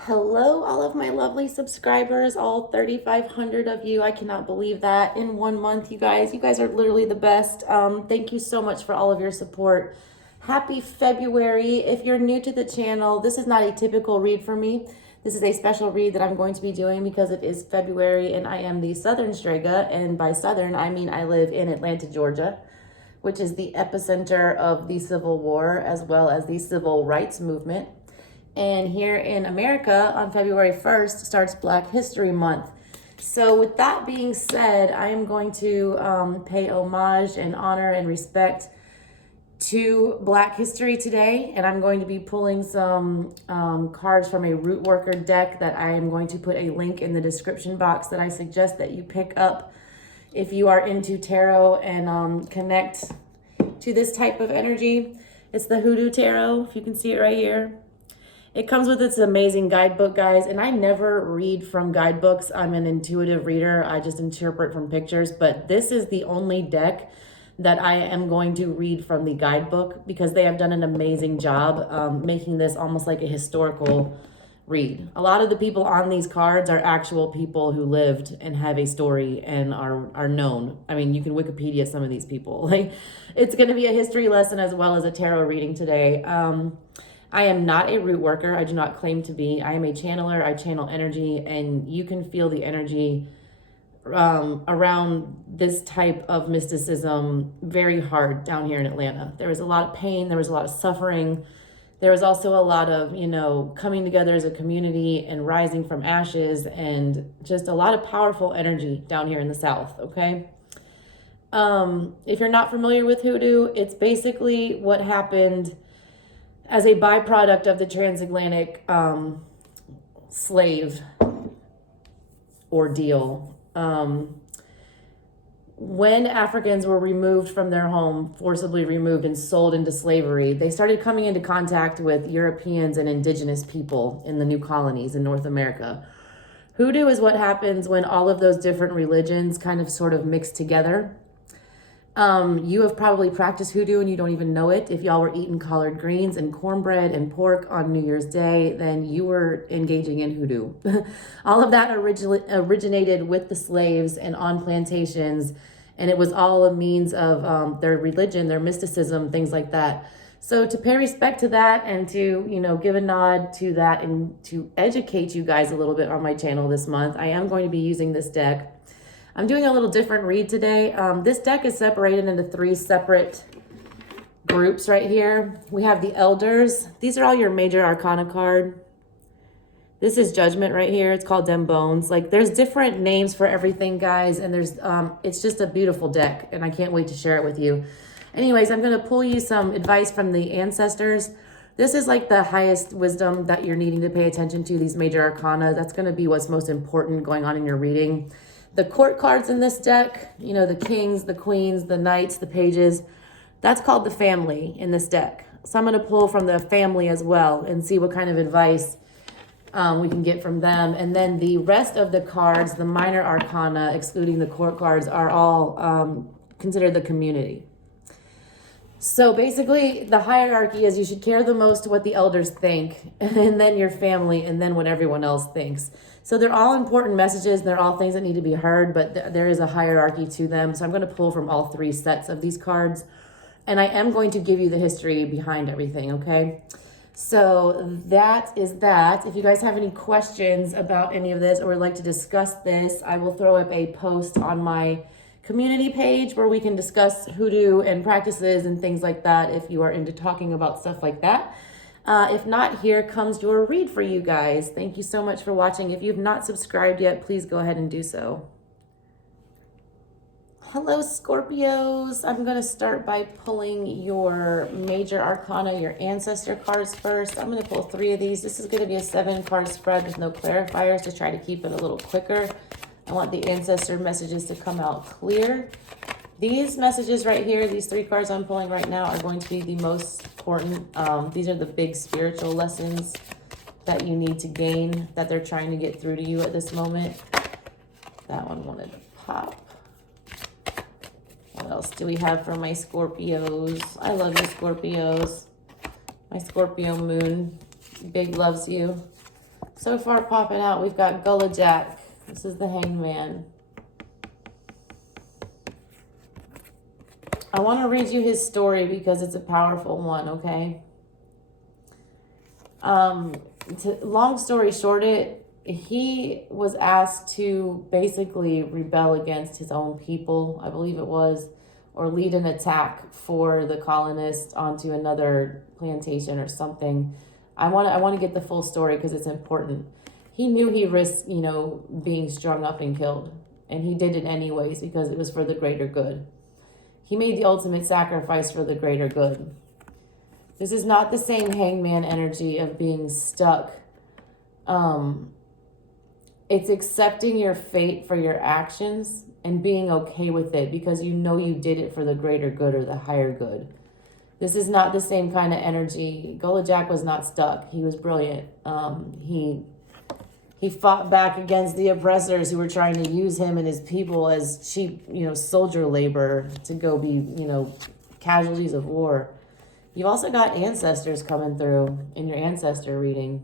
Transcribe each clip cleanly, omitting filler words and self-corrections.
Hello, all of my lovely subscribers, all 3,500 of you. I cannot believe that in 1 month, you guys. You guys are literally the best. Thank you so much for all of your support. Happy February. If you're new to the channel, this is not a typical read for me. This is a special read that I'm going to be doing because it is February and I am the ASouthernStrega. And by Southern, I mean I live in Atlanta, Georgia, which is the epicenter of the Civil War as well as the Civil Rights Movement. And here in America, on February 1st, starts Black History Month. So with that being said, I am going to pay homage and honor and respect to Black history today. And I'm going to be pulling some cards from a root worker deck that I am going to put a link in the description box that I suggest that you pick up if you are into tarot and connect to this type of energy. It's the Hoodoo Tarot, if you can see it right here. It comes with its amazing guidebook, guys, and I never read from guidebooks. I'm an intuitive reader. I just interpret from pictures, but this is the only deck that I am going to read from the guidebook because they have done an amazing job making this almost like a historical read. A lot of the people on these cards are actual people who lived and have a story and are known. I mean, you can Wikipedia some of these people. Like, it's going to be a history lesson as well as a tarot reading today. I am not a root worker. I do not claim to be. I am a channeler. I channel energy, and you can feel the energy around this type of mysticism very hard down here in Atlanta. There was a lot of pain. There was a lot of suffering. There was also a lot of, coming together as a community and rising from ashes, and just a lot of powerful energy down here in the South, okay? If you're not familiar with hoodoo, it's basically what happened as a byproduct of the transatlantic slave ordeal. When Africans were removed from their home, forcibly removed and sold into slavery, they started coming into contact with Europeans and indigenous people in the new colonies in North America. Hoodoo is what happens when all of those different religions kind of sort of mix together. You have probably practiced hoodoo and you don't even know it. If y'all were eating collard greens and cornbread and pork on New Year's Day, then you were engaging in hoodoo. All of that originated with the slaves and on plantations, and it was all a means of their religion, their mysticism, things like that. So to pay respect to that and to, give a nod to that and to educate you guys a little bit on my channel this month, I am going to be using this deck. I'm doing a little different read today. This deck is separated into 3 separate groups right here. We have the Elders. These are all your major arcana card. This is Judgment right here. It's called Dem Bones. Like, there's different names for everything, guys, and there's it's just a beautiful deck, and I can't wait to share it with you. Anyways, I'm going to pull you some advice from the ancestors. This is like the highest wisdom that you're needing to pay attention to, these major arcana. That's going to be what's most important going on in your reading. The court cards in this deck, the kings, the queens, the knights, the pages, that's called the family in this deck. So I'm going to pull from the family as well and see what kind of advice we can get from them. And then the rest of the cards, the minor arcana, excluding the court cards, are all considered the community. So basically, the hierarchy is you should care the most what the elders think, and then your family, and then what everyone else thinks. So they're all important messages, and they're all things that need to be heard, but there is a hierarchy to them. So I'm going to pull from all 3 sets of these cards, and I am going to give you the history behind everything, okay? So that is that. If you guys have any questions about any of this or would like to discuss this, I will throw up a post on my community page where we can discuss hoodoo and practices and things like that if you are into talking about stuff like that. If not, here comes your read for you guys. Thank you so much for watching. If you've not subscribed yet, please go ahead and do so. Hello, Scorpios. I'm going to start by pulling your major arcana, your ancestor cards first. I'm going to pull 3 of these. This is going to be a 7-card spread with no clarifiers to try to keep it a little quicker. I want the ancestor messages to come out clear. These messages right here, these 3 cards I'm pulling right now, are going to be the most important. These are the big spiritual lessons that you need to gain, that they're trying to get through to you at this moment. That one wanted to pop. What else do we have for my Scorpios? I love you, Scorpios. My Scorpio moon, big loves you. So far popping out, we've got Gullah Jack. This is the Hanged Man. I want to read you his story because it's a powerful one, okay? Long story short, he was asked to basically rebel against his own people, I believe it was, or lead an attack for the colonists onto another plantation or something. I want to get the full story because it's important. He knew he risked, being strung up and killed, and he did it anyways because it was for the greater good. He made the ultimate sacrifice for the greater good. This is not the same hangman energy of being stuck. It's accepting your fate for your actions and being okay with it because you know you did it for the greater good or the higher good. This is not the same kind of energy. Gullah Jack was not stuck. He was brilliant. He fought back against the oppressors who were trying to use him and his people as cheap, soldier labor to go be, casualties of war. You've also got ancestors coming through in your ancestor reading.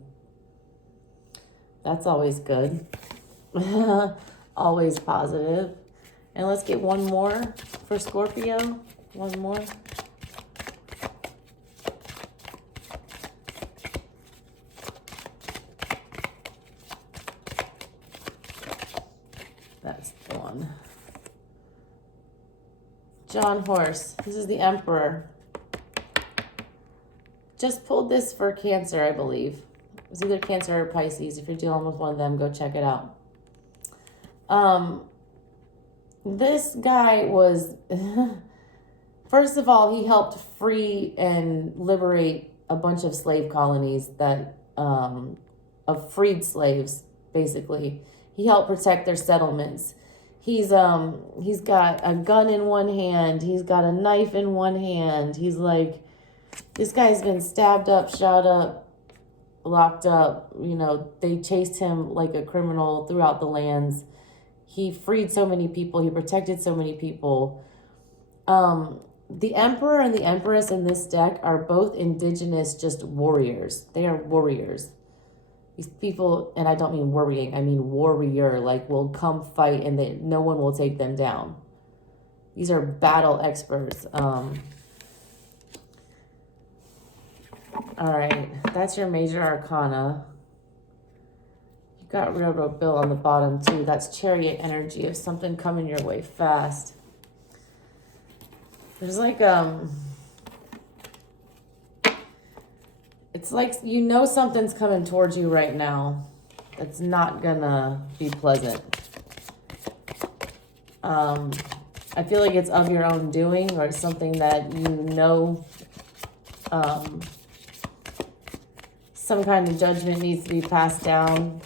That's always good. Always positive. And let's get one more for Scorpio. One more. That's the one. John Horse. This is the Emperor. Just pulled this for Cancer, I believe. It was either Cancer or Pisces. If you're dealing with one of them, go check it out. This guy was, first of all, he helped free and liberate a bunch of slave colonies that, of freed slaves, basically. He helped protect their settlements. He's got a gun in one hand. He's got a knife in one hand. He's like, this guy's been stabbed up, shot up, locked up. They chased him like a criminal throughout the lands. He freed so many people. He protected so many people. The Emperor and the Empress in this deck are both indigenous, just warriors. They are warriors. These people, and I don't mean worrying, I mean warrior, like will come fight and no one will take them down. These are battle experts. All right, that's your major arcana. You got Railroad Bill on the bottom too. That's Chariot energy of something coming your way fast. There's like, it's like something's coming towards you right now that's not gonna be pleasant. I feel like it's of your own doing or something that some kind of judgment needs to be passed down.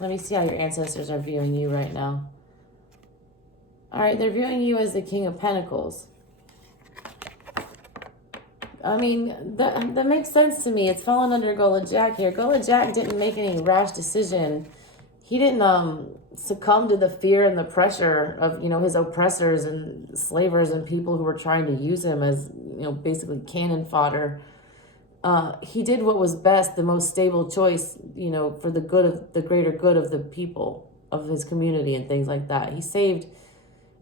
Let me see how your ancestors are viewing you right now. All right, they're viewing you as the King of Pentacles. I mean, that makes sense to me. It's fallen under Gullah Jack here. Gullah Jack didn't make any rash decision. He didn't succumb to the fear and the pressure of, his oppressors and slavers and people who were trying to use him as, basically cannon fodder. He did what was best, the most stable choice, for the greater good of the people, of his community and things like that. He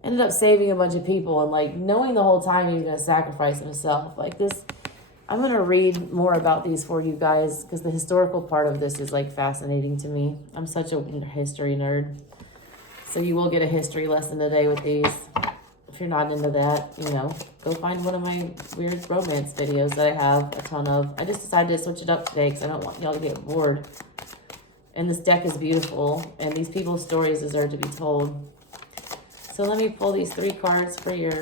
ended up saving a bunch of people and knowing the whole time he was going to sacrifice himself. This, I'm going to read more about these for you guys because the historical part of this is fascinating to me. I'm such a history nerd. So you will get a history lesson today with these. If you're not into that, go find one of my weird romance videos that I have a ton of. I just decided to switch it up today because I don't want y'all to get bored. And this deck is beautiful, and these people's stories deserve to be told. So let me pull these 3 cards for your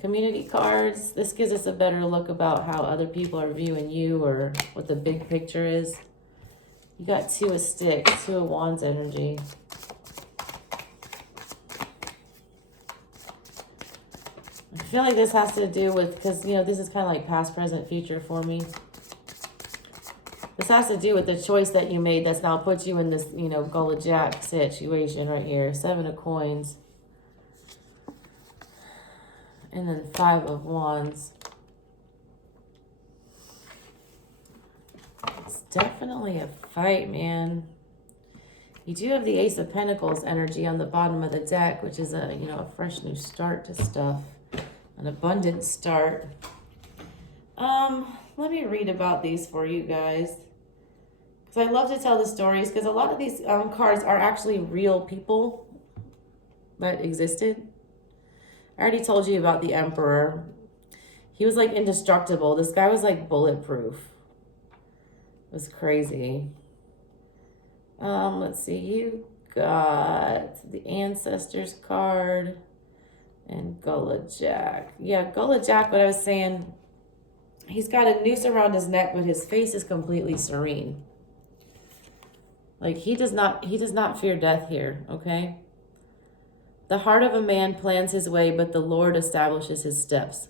community cards. This gives us a better look about how other people are viewing you or what the big picture is. You got 2 of Sticks, 2 of Wands energy. I feel like this has to do with, because, this is kind of like past, present, future for me. This has to do with the choice that you made that's now put you in this, Gullah Jack situation right here. 7 of Coins. And then 5 of Wands. It's definitely a fight, man. You do have the Ace of Pentacles energy on the bottom of the deck, which is a, you know, a fresh new start to stuff. An abundant start. Let me read about these for you guys. Because I love to tell the stories, because a lot of these cards are actually real people that existed. I already told you about the Emperor. He was like indestructible. This guy was like bulletproof. It was crazy. Let's see. You got the Ancestors card and Gullah Jack. Yeah, Gullah Jack, what I was saying, he's got a noose around his neck, but his face is completely serene. Like he does not fear death here, okay? The heart of a man plans his way, but the Lord establishes his steps.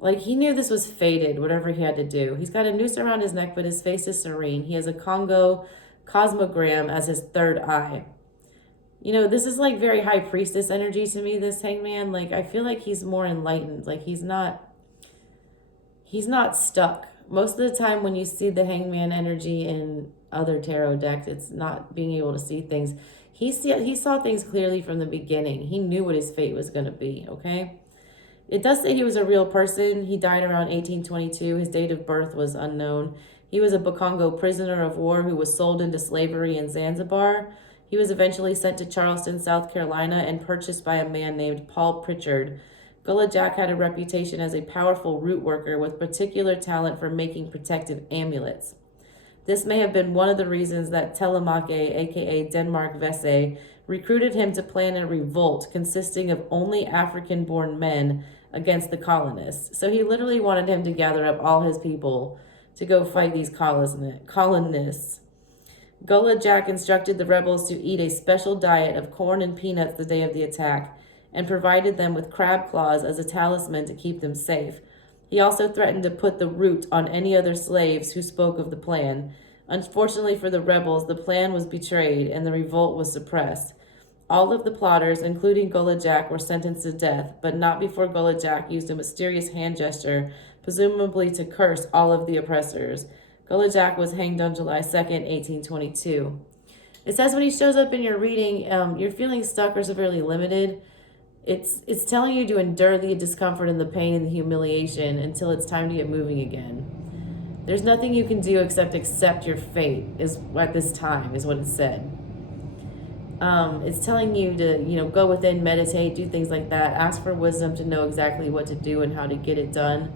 Like he knew this was fated, whatever he had to do. He's got a noose around his neck, but his face is serene. He has a Congo cosmogram as his third eye. You know, this is like very high priestess energy to me, this hangman. Like I feel like he's more enlightened. Like he's not stuck. Most of the time when you see the hangman energy in other tarot decks, it's not being able to see things. He saw things clearly from the beginning. He knew what his fate was going to be, okay? It does say he was a real person. He died around 1822. His date of birth was unknown. He was a Bakongo prisoner of war who was sold into slavery in Zanzibar. He was eventually sent to Charleston, South Carolina, and purchased by a man named Paul Pritchard. Gullah Jack had a reputation as a powerful root worker with particular talent for making protective amulets. This may have been one of the reasons that Telemake, aka Denmark Vesey, recruited him to plan a revolt consisting of only African-born men against the colonists. So he literally wanted him to gather up all his people to go fight these colonists. Gullah Jack instructed the rebels to eat a special diet of corn and peanuts the day of the attack, and provided them with crab claws as a talisman to keep them safe. He also threatened to put the root on any other slaves who spoke of the plan. Unfortunately for the rebels, the plan was betrayed and the revolt was suppressed. All of the plotters, including Gullah Jack, were sentenced to death, but not before Gullah Jack used a mysterious hand gesture, presumably to curse all of the oppressors. Gullah Jack was hanged on July 2nd, 1822. It says when he shows up in your reading, you're feeling stuck or severely limited. It's telling you to endure the discomfort and the pain and the humiliation until it's time to get moving again. There's nothing you can do except accept your fate at this time, is what it said. It's telling you to, go within, meditate, do things like that. Ask for wisdom to know exactly what to do and how to get it done.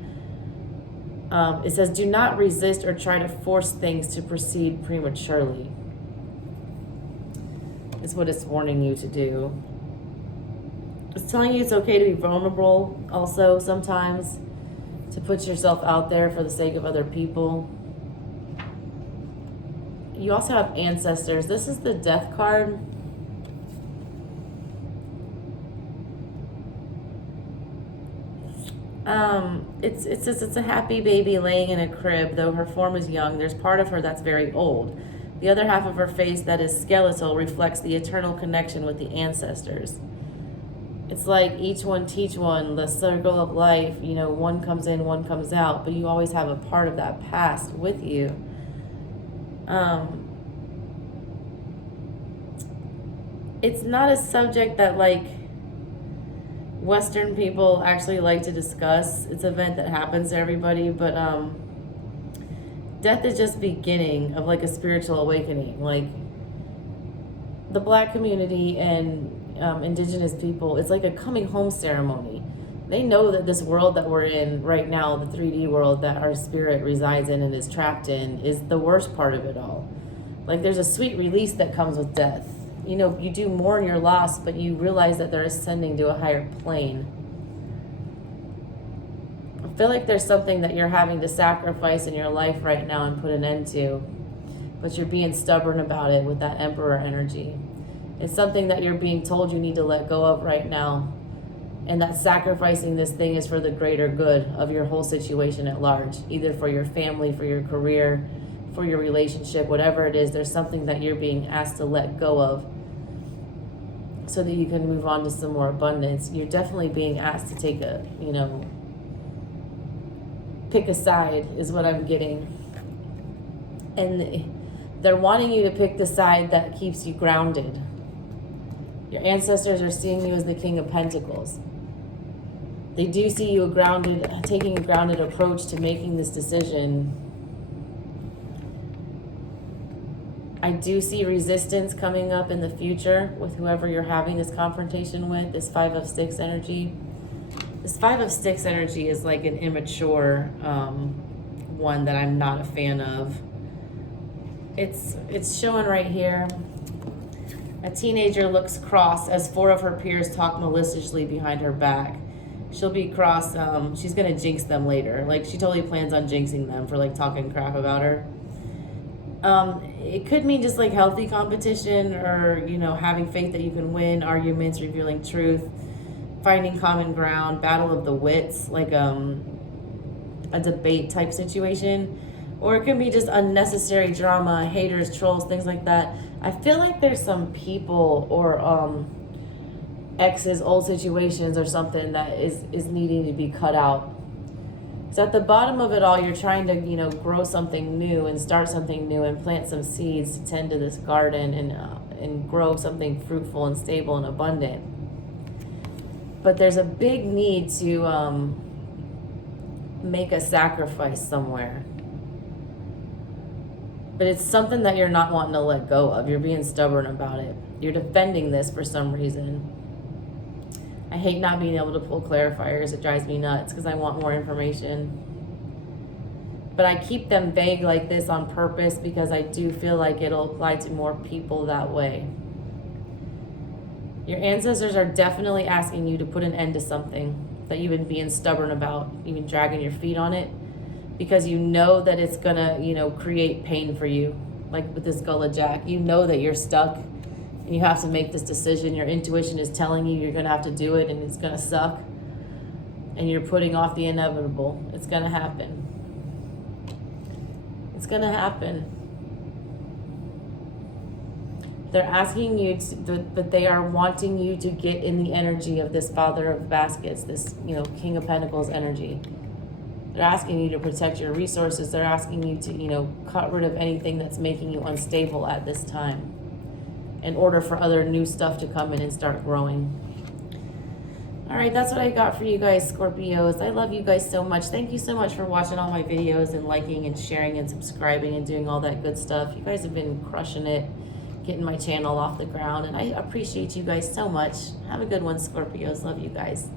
It says, do not resist or try to force things to proceed prematurely. Is what it's warning you to do. It's telling you it's okay to be vulnerable also sometimes, to put yourself out there for the sake of other people. You also have ancestors. This is the death card. It says it's a happy baby laying in a crib, though her form is young. There's part of her that's very old. The other half of her face that is skeletal reflects the eternal connection with the ancestors. It's like each one teach one, the circle of life, one comes in, one comes out, but you always have a part of that past with you. It's not a subject that Western people actually like to discuss. It's an event that happens to everybody, but death is just beginning of a spiritual awakening. The Black community and indigenous people, it's like a coming home ceremony. They know that this world that we're in right now, the 3D world that our spirit resides in and is trapped in, is the worst part of it all. There's a sweet release that comes with death. You do mourn your loss, but you realize that they're ascending to a higher plane. I feel like there's something that you're having to sacrifice in your life right now and put an end to, but you're being stubborn about it with that Emperor energy. It's something that you're being told you need to let go of right now, and that sacrificing this thing is for the greater good of your whole situation at large, either for your family, for your career, for your relationship, whatever it is. There's something that you're being asked to let go of so that you can move on to some more abundance. You're definitely being asked to take pick a side is what I'm getting. And they're wanting you to pick the side that keeps you grounded. Your ancestors are seeing you as the King of Pentacles. They do see you taking a grounded approach to making this decision. I do see resistance coming up in the future with whoever you're having this confrontation with, this 5 of Sticks energy. This 5 of Sticks energy is like an immature one that I'm not a fan of. It's showing right here. A teenager looks cross as 4 of her peers talk maliciously behind her back. She'll be cross. She's going to jinx them later. Like, she totally plans on jinxing them for, like, talking crap about her. It could mean just, like, healthy competition or, you know, having faith that you can win, arguments, revealing truth, finding common ground, battle of the wits, like a debate type situation. Or it can be just unnecessary drama, haters, trolls, things like that. I feel like there's some people or exes, old situations or something that is needing to be cut out. So at the bottom of it all, you're trying to, you know, grow something new and start something new and plant some seeds to tend to this garden and grow something fruitful and stable and abundant. But there's a big need to make a sacrifice somewhere. But it's something that you're not wanting to let go of. You're being stubborn about it. You're defending this for some reason. I hate not being able to pull clarifiers. It drives me nuts because I want more information. But I keep them vague like this on purpose because I do feel like it'll apply to more people that way. Your ancestors are definitely asking you to put an end to something that you've been being stubborn about. You've been dragging your feet on it because you know that it's gonna, you know, create pain for you. Like with this Gullah Jack, you know that you're stuck and you have to make this decision. Your intuition is telling you you're gonna have to do it and it's gonna suck. And you're putting off the inevitable. It's gonna happen. It's gonna happen. They're asking you to, but they are wanting you to get in the energy of this Father of Baskets, this, you know, King of Pentacles energy. They're asking you to protect your resources. They're asking you to, you know, cut rid of anything that's making you unstable at this time in order for other new stuff to come in and start growing. All right, that's what I got for you guys, Scorpios. I love you guys so much. Thank you so much for watching all my videos and liking and sharing and subscribing and doing all that good stuff. You guys have been crushing it, getting my channel off the ground, and I appreciate you guys so much. Have a good one, Scorpios. Love you guys.